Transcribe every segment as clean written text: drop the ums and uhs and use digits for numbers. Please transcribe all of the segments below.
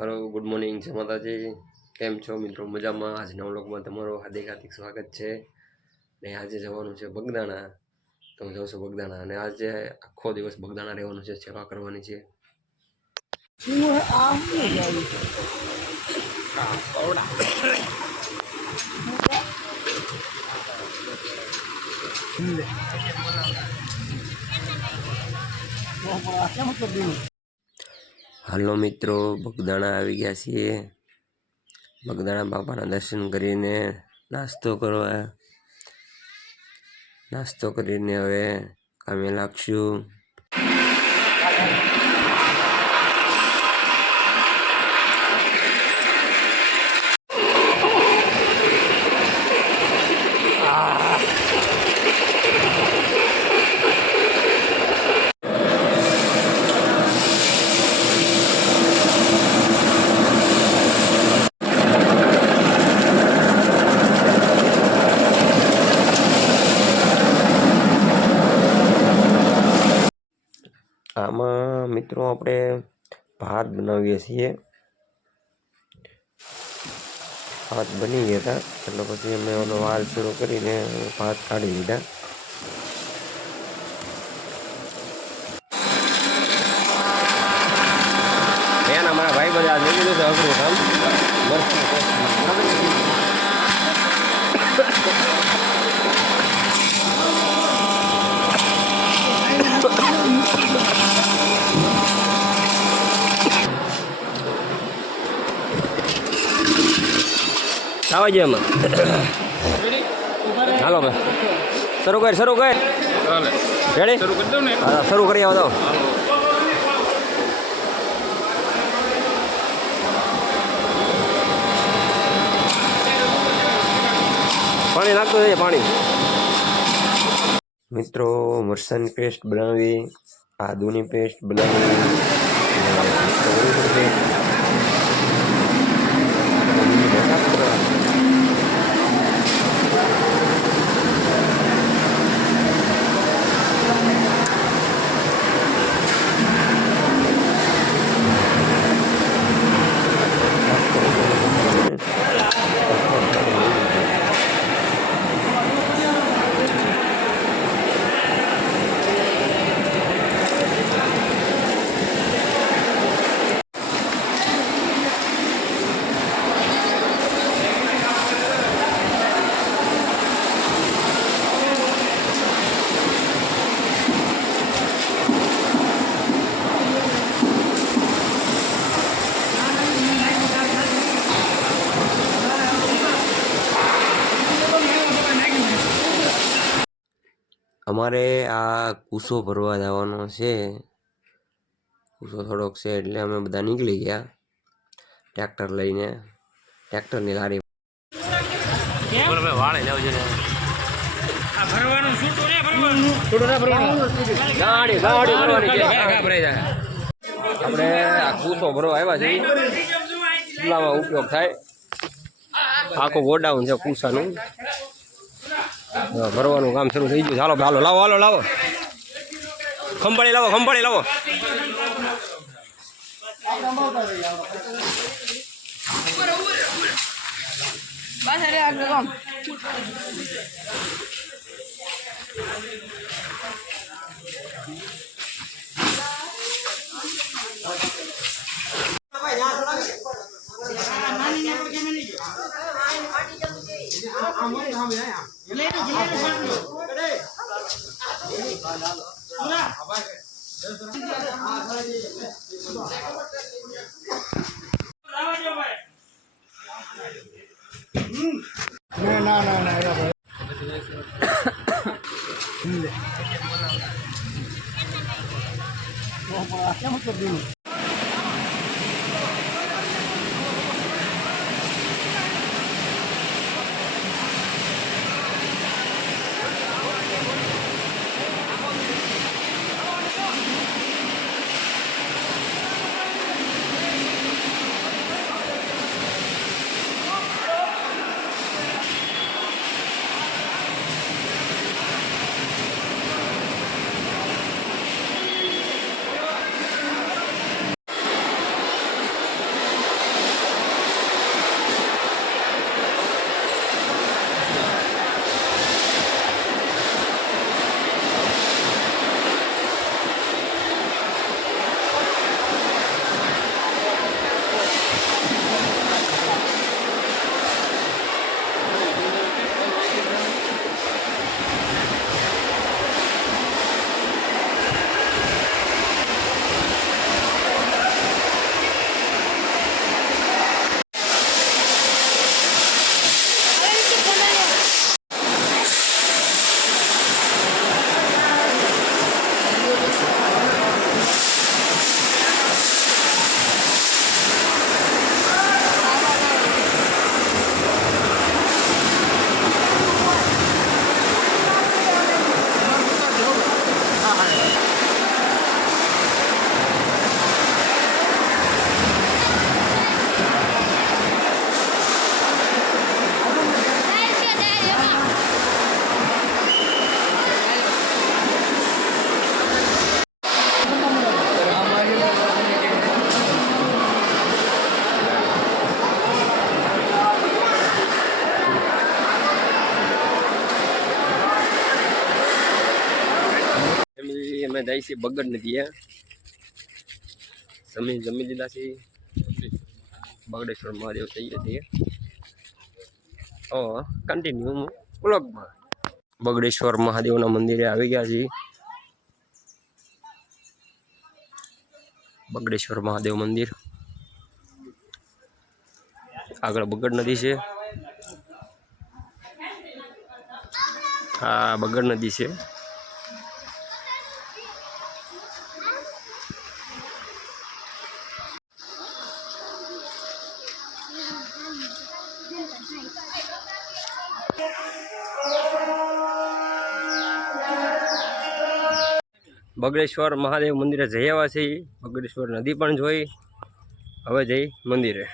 Hello good morning જય માતાજી। કેમ છો મિત્રો? મજામાં? આજના વ્લોગમાં તમારું હાર્દિક સ્વાગત છે। ને આજે જવાનું છે બગદાણા। તમે જાવ છો બગદાણા અને આજે આખો દિવસ બગદાણા રહેવાનું છે, સેવા કરવાની છે। હાલો મિત્રો, બગદાણા આવી ગયા છીએ। બગદાણા બાપાના દર્શન કરીને નાસ્તો કરીને હવે કામે લાગશું। આમાં મિત્રો આપણે ભાત બનાવીએ છીએ। ભાત બની ગયા હતા એટલે પછી અમે ઓલો વાલ શરૂ કરીને ભાત કાઢી લીધા। એના મારા ભાઈ બધા લઈ લીધું છે અઘરું કામ। આવા જોઈએ એમાં હાલો ભાઈ શરૂ કર રેડી હા શરૂ કરી આવો તો પાણી નાખતું છે પાણી। મિત્રો મરચાંની પેસ્ટ બનાવી, આદુની પેસ્ટ બનાવી, અમારે આ કૂસો ભરવા જવાનો છે। કૂસો થોડોક છે એટલે અમે બધા નીકળી ગયા ટ્રેક્ટર લઈને। ટ્રેક્ટરની લારી આપણે આ કૂસો ભરવા આવ્યા છીએ। ચૂલામાં ઉપયોગ થાય, આખું ગોડાઉન છે કૂસાનું। ભરવાનું કામ શરૂ થઈ ગયું। હાલો હાલો લાવો ખંભાળી લાવો અમે જઈએ છીએ બગડ નદી. જમી લીધા છે. બગડેશ્વર મહાદેવ જઈએ છીએ. કન્ટિન્યુ બ્લોગમાં. બગડેશ્વર મહાદેવના મંદિરે આવી ગયા છીએ. બગડેશ્વર મહાદેવ મંદિર આગળ બગડ નદી છે. આ બગડ નદી છે. બગડેશ્વર મહાદેવ મંદિરે જઈ આવ્યા છીએ. બગડેશ્વર નદી પણ જોઈ. હવે જઈ મંદિરે.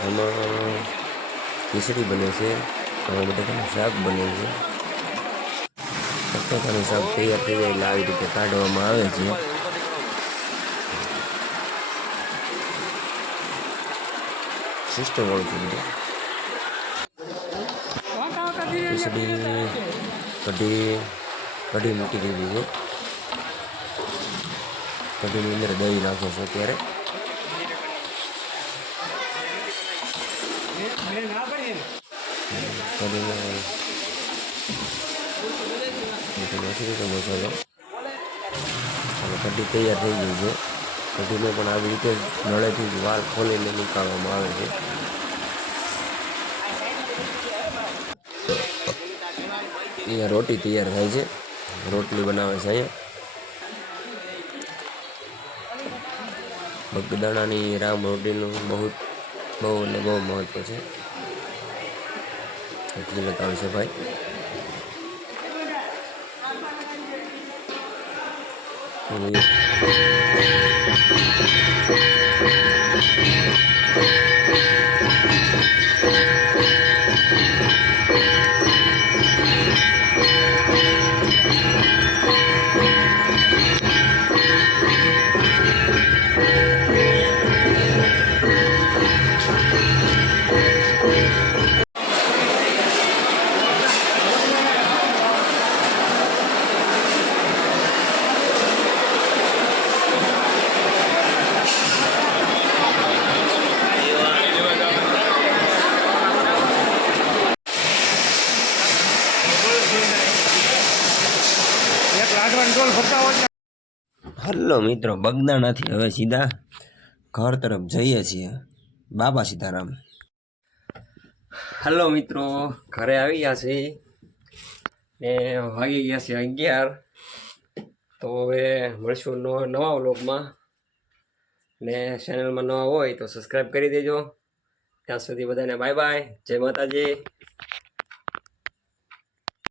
આમાં ખીચડી બને છે. આમાં બટાકાનું શાક બને છે. બટાકાનું શાક તૈયાર થઈ જાય એટલે આવી રીતે કાઢવામાં આવે છે. સિસ્ટમ વાળું છે બધું. ખીચડી કઢી મૂકી દીધી છે. કઢીની અંદર દહીં નાખે છે અત્યારે. મસાલો કઢી તૈયાર થઈ ગઈ છે. કઢીને પણ આવી રીતે નળેથી વાલ ખોલીને નીકાળવામાં આવે છે. અહીંયા રોટી તૈયાર થાય છે. રોટલી બનાવે છે. અહીંયા બગદાણાની રામ રોટીનું બહુ મહત્વ છે. એટલી બતાવે છે ભાઈ. હલો મિત્રો, બગદાણાથી હવે સીધા ઘર તરફ જઈએ છીએ. બાબા સીતારામ. હલો મિત્રો, ઘરે આવી ગયા છે ને વાગી ગયા છે 11. તો હવે મળશું નવા વ્લોગમાં. ને ચેનલમાં નવા હોય તો સબસ્ક્રાઈબ કરી દેજો. ત્યાં સુધી બધાને બાય બાય. જય માતાજી.